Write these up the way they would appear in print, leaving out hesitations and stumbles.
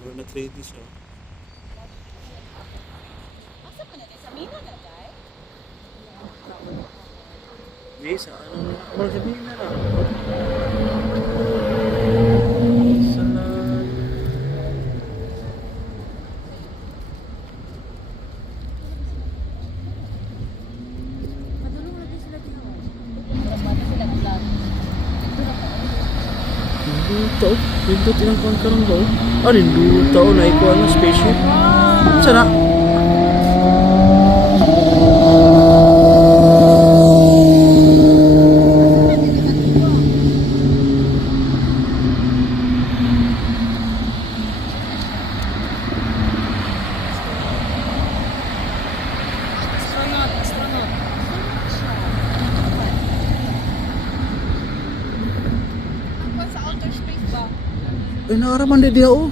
Or na 3D siya. Asa pa na din? Sa Mina na, guys? Di, sa ano na. Or sabihin na lang. Sa Madulong lagi sila ginawa. Bata sila vlog. Rinduta o. Rinduta ilang kuhan karang ba o? Ah, rinduta o. Naikuha na spaceship. Saan na? Astronaut, astronaut. Ang sa outer space ba? Ay, naaraman din diya o.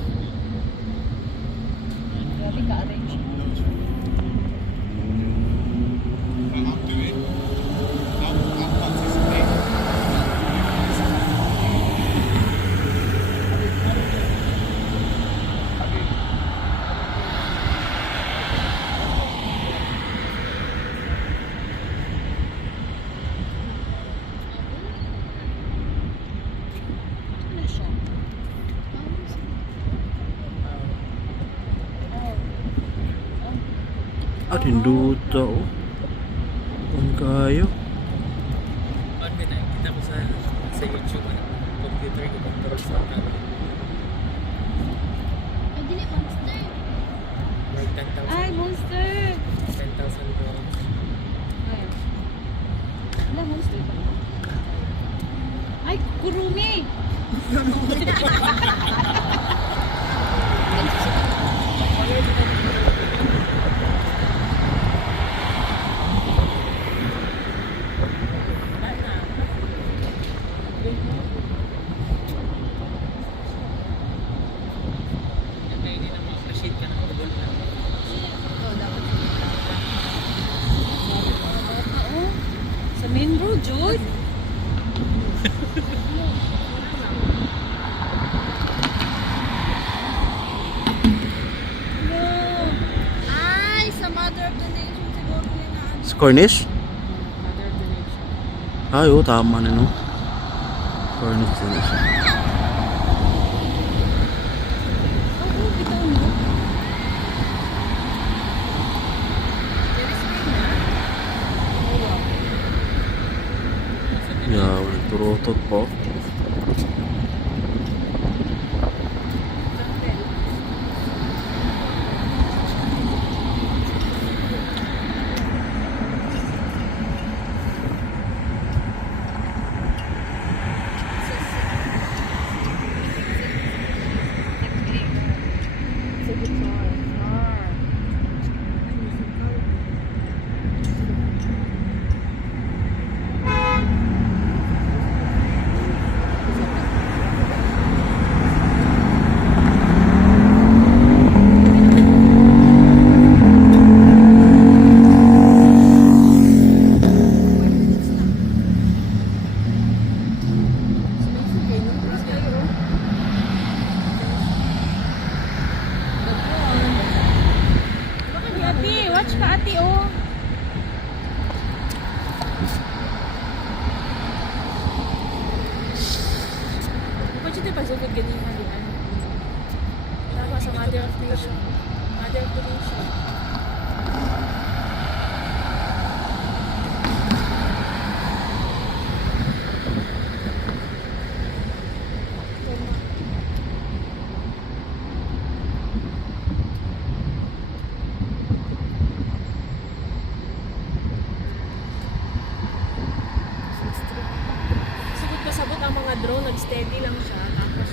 Grabe ka-arrange. Ano siya? Ah, rinduta o. Ang kayo. On me na, kita ko sa YouTube, ano, computer ko control sa camera. Ay, dili, monster. Like 10,000. Ay, monster. 10,000 dollars. Ayun. Wala, monster ba? Ay, kurumi! Yung kayo din ang ma-appreciate ka ng budol na. Oo, dapat Oo. Sa main road, Jod. No. Ay, sa Mother of the Nation siguro yun na. Sa Cornish? Mother of the Nation. Ay, oo, tama na no. Cornish din na siya. Oo, bitaw no. There is rain na. Oh, wow. Yeah, nagturotot po. Ate, watch ka ate, oh. Ba't siya pag-sugod ganyan na din? Tapos sa Mother of Nation. Mother of the Nation. Sugod pasabot ang mga drone, nag-steady lang siya. Tapos